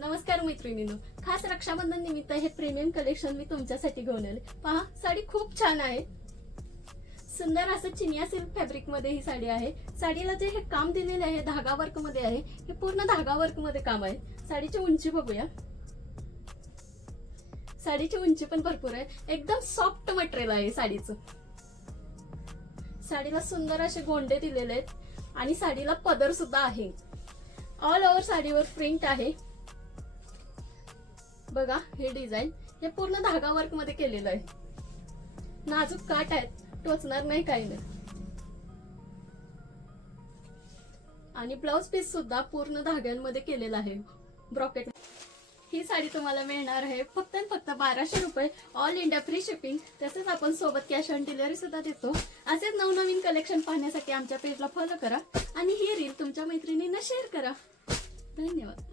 नमस्कार मैत्रिणींनो, खास रक्षाबंधन निमित्त हे प्रीमियम कलेक्शन मी तुमच्यासाठी घेऊन आले। पहा, साडी खूप छान आहे। सुंदर असं चिनिया सिल्क फॅब्रिक मध्ये ही साडी आहे। साडीला जे हे काम दिलेले आहे धागा वर्क मध्ये आहे, हे पूर्ण धागा वर्क मध्ये काम आहे। साडीची उंची बघूया, साडीची उंची पण भरपूर आहे। एकदम सॉफ्ट मटेरियल आहे साडीचं। साडीला सुंदर असे गोंडे दिलेले आहेत आणि साडीला पदर सुद्धा आहे। ऑल ओव्हर साडीवर प्रिंट आहे बघा। हे डिझाइन हे पूर्ण धागा वर्क मध्ये केलेलं आहे। नाजूक काठ आहेत, टोचणार नाही काही नाही। आणि ब्लाउज पीस सुद्धा पूर्ण धाग्यांमध्ये केलेला आहे ब्रॉकेट। ही साडी तुम्हाला मिळणार आहे फक्त आणि फक्त 1200 रुपये, ऑल इंडिया फ्री शिपिंग। तसेच आपण सोबत कॅश ऑन डिलिव्हरी सुद्धा देतो। असेच नवनवीन कलेक्शन पाहण्यासाठी आमच्या पेजला फॉलो करा आणि ही रील तुमच्या मैत्रिणींना शेअर करा। धन्यवाद।